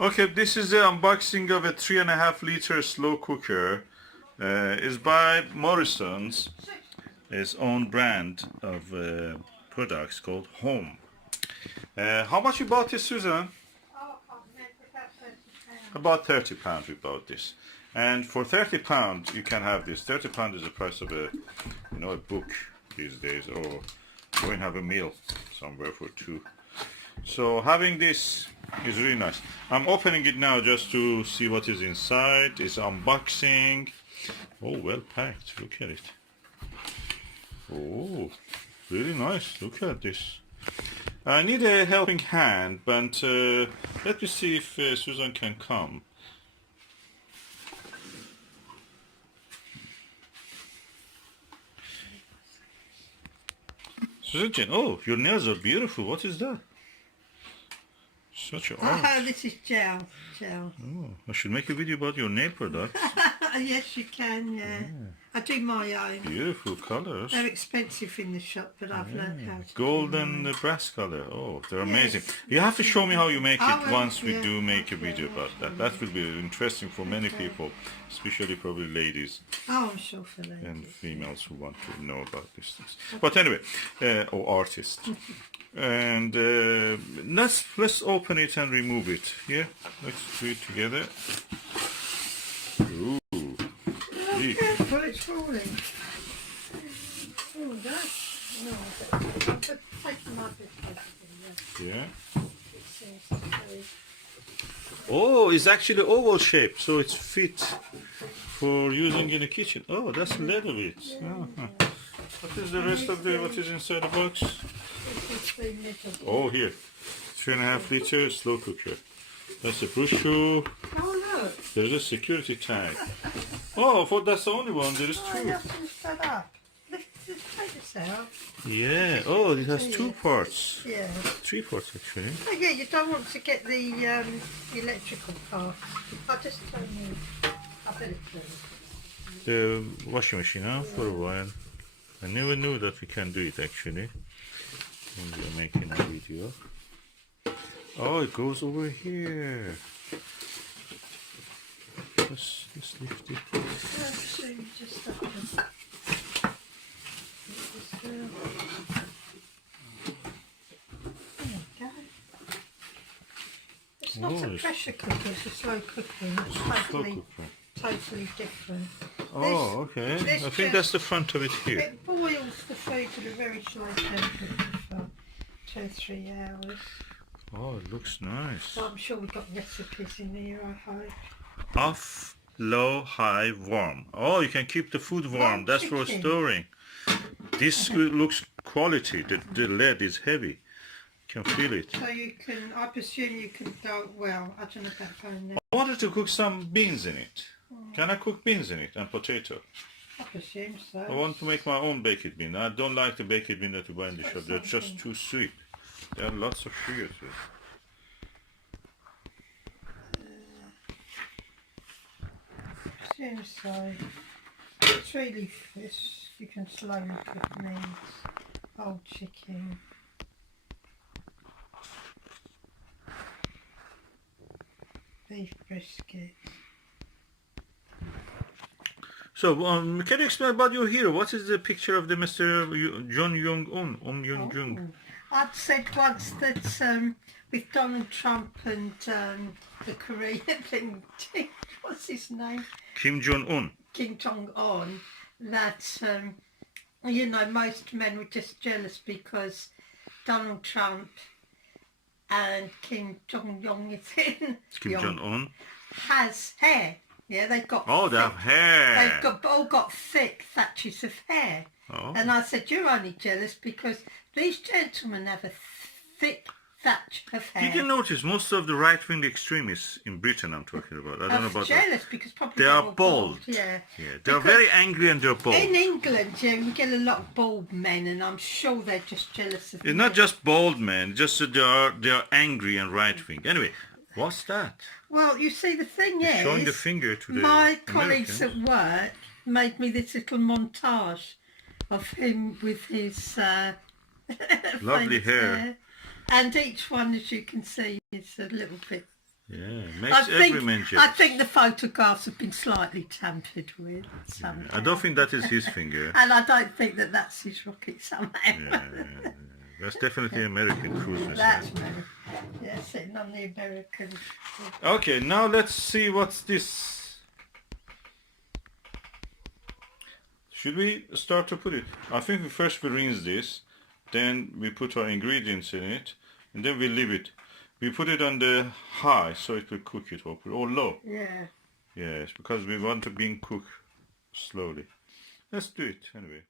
Okay, this is the unboxing of a 3.5 liter slow cooker. It's by Morrisons. Its own brand of products called Home. How much you bought this, Susan? About £30 we bought this. And for £30 you can have this. £30 is the price of a book these days, or go and have a meal somewhere for two. So having this is really nice. I'm opening it now just to see what is inside. It's unboxing. Oh, well packed. Look at it. Oh, really nice. Look at this. I need a helping hand, but let me see if Susan can come. Susan, oh, your nails are beautiful. What is that? Such a art. Oh, this is gel. Oh, I should make a video about your nail products. Yes, you can, yeah. I do my own. Beautiful colors. They're expensive in the shop, but I've learned how to. Gold and brass color. Oh, they're amazing. You have to show me how you make it once we do make a video about that. That will be interesting for many people, especially probably ladies. Oh, I'm sure for ladies. And females who want to know about these things. But anyway, or artists. And let's open it and remove it. Yeah, let's do it together. Ooh. Careful, it's falling. Oh, that's... No, I'll take my bit. Yeah. Oh, it's actually oval shaped, so it's fit for using in the kitchen. Oh, that's a little bit. What is the rest of what is inside the box? Oh, here. 3.5 liter slow cooker. That's a brochure. Oh, look. There's a security tag. Oh, I thought that's the only one. There is two. You have to lift that up. Take this out. Yeah. Oh, it has two parts. Yeah. 3 parts, actually. Oh, yeah, you don't want to get the electrical part. I'll just turn you. I better turn The washing machine, huh? For a while. I never knew that we can do it, actually. When we are making a video. Oh, it goes over here. Let's lift it. So you just have to... It's not a pressure cooker, it's a slow cooker. It's totally different. Oh, okay. I think that's the front of it here. It boils the food at a very slow temperature for 2 or 3 hours. Oh, it looks nice. So I'm sure we've got recipes in here, I hope. Off, low, high, warm. Oh, you can keep the food warm. That's for storing. This looks quality. The lead is heavy. You can feel it. So you can, I presume you can go, well, I don't know about going there. I wanted to cook some beans in it. Can I cook beans in it and potato? I presume so. I want to make my own baked bean. I don't like the baked bean that you buy in the shop. They're just too sweet. There are lots of sugar to it. Seems so. It's really fish. You can slowly cook meat, whole chicken. Beef brisket. So, can you explain about your hero? What is the picture of the Mr. John Young-un? Young-jung? I'd said once that with Donald Trump and the Korean thing, what's his name? Kim Jong-un. Kim Jong-un, that, most men were just jealous because Donald Trump and Kim Jong-un Kim Jong-un has hair. Yeah, they've got. Oh, they have hair. They've all got thick thatches of hair. Oh. And I said, you're only jealous because these gentlemen have a thick thatch of hair. Did you notice most of the right-wing extremists in Britain I'm talking about? I don't know about jealous because probably they are all bald. Yeah. They're very angry and they're bald. In England, we get a lot of bald men, and I'm sure they're just jealous of. It's not just bald men, just that they are angry and right-wing. Anyway, what's that? Well, you see, the thing is, showing the finger to the my colleagues at work made me this little montage of him with his lovely hair. And each one, as you can see, is a little bit Yeah, makes every man I jealous. think the photographs have been slightly tampered with I somehow. don't think that is his finger. And I don't think that that's his rocket somehow. Yeah, that's definitely American coolness. That's American. Yeah, sitting on the American. Okay, now let's see what's this. Should we start to put it? I think first we rinse this, then we put our ingredients in it, and then we leave it. We put it on the high so it will cook it, hopefully, or low. Yeah. Yes, because we want to being cooked slowly. Let's do it anyway.